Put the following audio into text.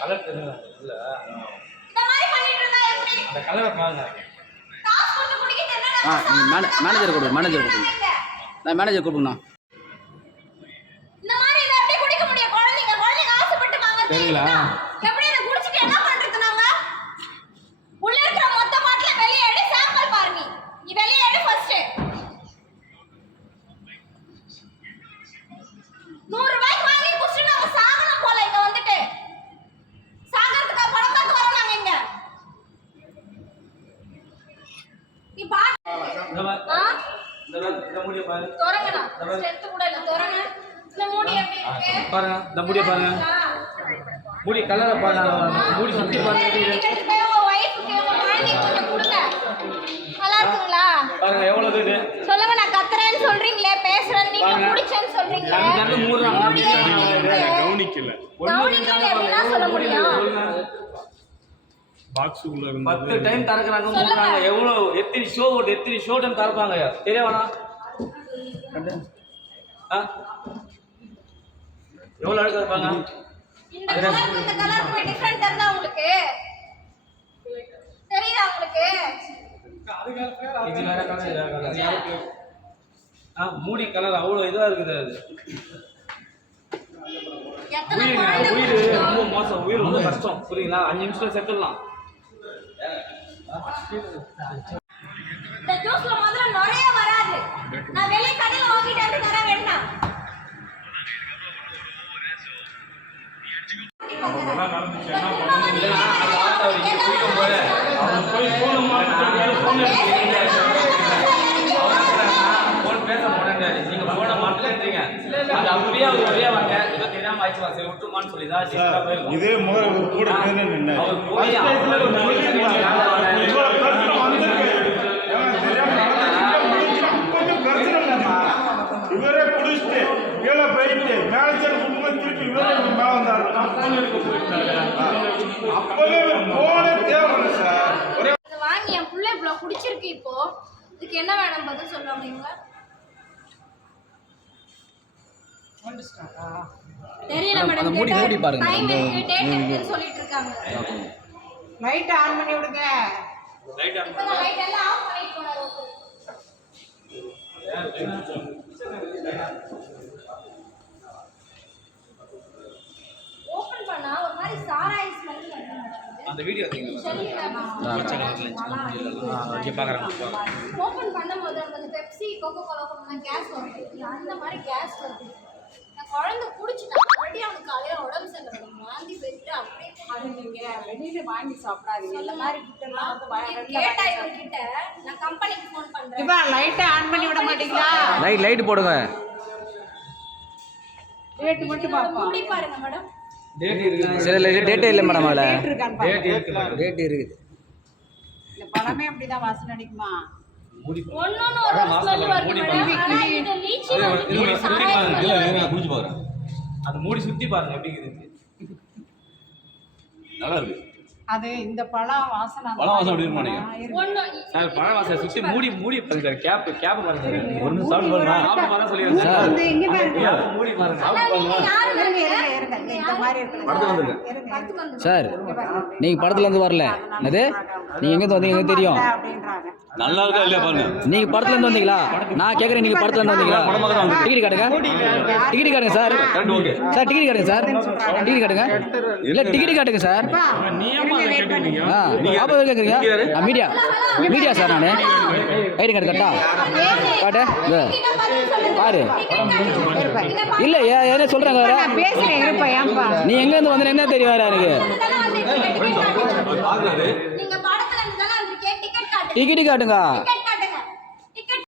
Colour தெரியுது இல்ல இந்த மாதிரி பண்ணிட்டு இருந்தா எப்படி? அந்த கலரை பாருங்க. ஆ மேனேஜர் கூப்பிடு மேனேஜர் கூப்பிடுங்க நான் மேனேஜர் கூப்பிடுங்கண்ணா இந்த மாதிரி இதை எப்படி குடிக்க முடியும் குழந்தைங்க குழந்தைங்க ஆசைப்பட்டு வாங்க தெரியல. எப்படி இதை குடிச்சிட்டு என்ன பண்றது நாங்க உள்ள இருக்கிற மொத்த பாட்டில வெளியே எடு சாம்பிள் பாரு நீ நீ வெளியே எடு ஃபர்ஸ்ட் நூறு ரூபாய்க்கு வாங்கி குடிச்சிட்டு நாங்க சாகணும் போல இங்க வந்துட்டு சாகறதுக்கா படம் பார்க்க வரோம் நாங்க இங்க நீ பாட்டு இந்த மாதிரி ஆ இந்த மாதிரி இந்த முடிய பாரு. திறங்கண்ணா ஸ்ட்ரென்த் கூட இல்ல. திறங்க. இந்த மூடி எப்படி இருக்கு? பாருங்க. இந்த பாருங்க. முடி கலரை பாருங்க. முடி சுத்தி பாருங்க. பாருங்க எவ்வளவு இது சொல்லுங்க நான் கத்துறேன்னு சொல்றீங்களே பேசுறேன் நீங்க பாருங்க. குடிச்சேன்னு சொல்றீங்களே. கண்ணு கண்ணு மூடுறாங்க. மூடி கவனிக்கல. கவனிக்கல எப்படின்னா சொல்ல முடியும். பாக்ஸுக்குள்ள பத்து இருந்தது. டைம் திறக்கிறாங்க சொல்லுங்க. மூடுறாங்க எவ்வளவு? எத்தனை ஷோ ஓட்டு எத்தனை ஷோ டைம் திறப்பாங்க தெரிய ஆ. எவ்வளவு அழுக்க இருப்பாங்க? இந்த கலர் இந்த கலர் போய் டிஃபரெண்ட் தெரியுதா உங்களுக்கு? தெரியுதா உங்களுக்கு? இது வேற கலர் இது வேற கலர் ஆ மூடி கலர் அவ்வளோ இதா இருக்குது அது. எத்தனை உயிர்? ரொம்ப மோசம். உயிர் ரொம்ப கஷ்டம். புரியுங்களா அஞ்சு நிமிஷம் செத்துடலாம். இந்த ஜூஸ்ல அந்த போது அவங்க போய் ஃபோனு ஃபோன் ஃபோன் பேச மாட்டேன் நீங்க ஃபோனை மாட்டேன்றீங்க அது அப்படியே அவர் வெளியே வாங்க ஏதோ தெரியாம ஆயிடுச்சு சரி விட்டுமான்னு சொல்லி தான் இதே முதல்ல கூட பேர் அவர் போய் இதுக்கு என்ன வேணும்? பதில் சொல்ல முடியுங்களா? தெரியல மேடம், அந்த மேடம் மூடி மூடி பாருங்க. டைம் இருக்கு. டேட் இருக்குன்னு சொல்லிட்டு இருக்காங்க லைட் ஆன் பண்ணி விடுங்க. இப்பதான் லைட் எல்லாம் ஆஃப் பண்ணிட்டு போனாரு. அந்த வீடியோ ஓபன் பண்ணும்போது அந்த பெப்சி கோகோ கோலா கொண்டு கேஸ் பாத்தீங்களா? அந்த மாதிரி கேஸ் வருது. குழந்தை குடிச்சிட்டா ஆல்ரெடி அவனுக்கு காலையில உடம்பு சரியில்லை. வாந்தி போயிட்டு அப்படியே அது நீங்க வெளியில வாங்கி சாப்பிடாதீங்க. இந்த மாதிரி ஃபுட் எல்லாம் வந்து வய- வெளில கேட்டா வாங்கி இவர்கிட்ட நான் கம்பெனிக்கு ஃபோன் பண்றேன். இப்ப லைட்டை ஆன் பண்ணி விட மாட்டீங்களா? லைட் லைட் போடுங்க. ரேட் மட்டும் பார்ப்போம் மூடி பாருங்க மேடம் இல்லை டேட்டே இல்லை மேடம் அதில். டேட். இருக்குது டேட் இருக்குது. இந்த பழமே அப்படிதான் வாசனை அடிக்குமா? அது மூடி சுத்தி பாருங்க. எப்படி நல்லா இருக்கு. அது இந்த பழம் வாசனை பழம் இருக்குமா நீங்க? சார் பழ வாசனை சுத்தி மூடி மூடி பாருங்க கேப் கேப் பாருங்க ஒரு நிமிஷம் சாப்பிட்டு பாருங்க. சாப்பிட்டு பாருங்க சொல்லிடுங்க சார். இங்க பாருங்க. மூடி நீங்க படத்துல படத்துலேருந்து வரல. என்னது? நீங்கள் எங்கேருந்து வந்தீங்க? தெரியும். நல்லா இருக்கா இல்லையா பாருங்க. நீங்கள் படத்துலேருந்து வந்தீங்களா? நான் கேட்குறேன் நீங்கள் படத்துலேருந்து வந்தீங்களா? படமாக தான் வந்து டிக்கெட் காட்டுங்க. டிக்கெட் காட்டுங்க சார். சார் டிக்கெட் காட்டுங்க சார். டிக்கெட் காட்டுங்க. இல்லை டிக்கெட் காட்டுங்க சார். ஆ ஆப்போ கேட்குறீங்க நான் மீடியா. மீடியா சார் நான். ஐடி கார்டு கட்டா காட்டு. பாரு. இல்லை என்ன ஏன்பா. நீ எங்கேருந்து வந்து என்ன தெரியும் வேற எனக்கு தானே வந்திருக்கீங்க, டிக்கெட் காட்டு. பாக்குறாரு நீங்க படத்துல இருந்து தானே வந்திருக்கீங்க, டிக்கெட் காட்டு. டிக்கெட்டு காட்டுங்க.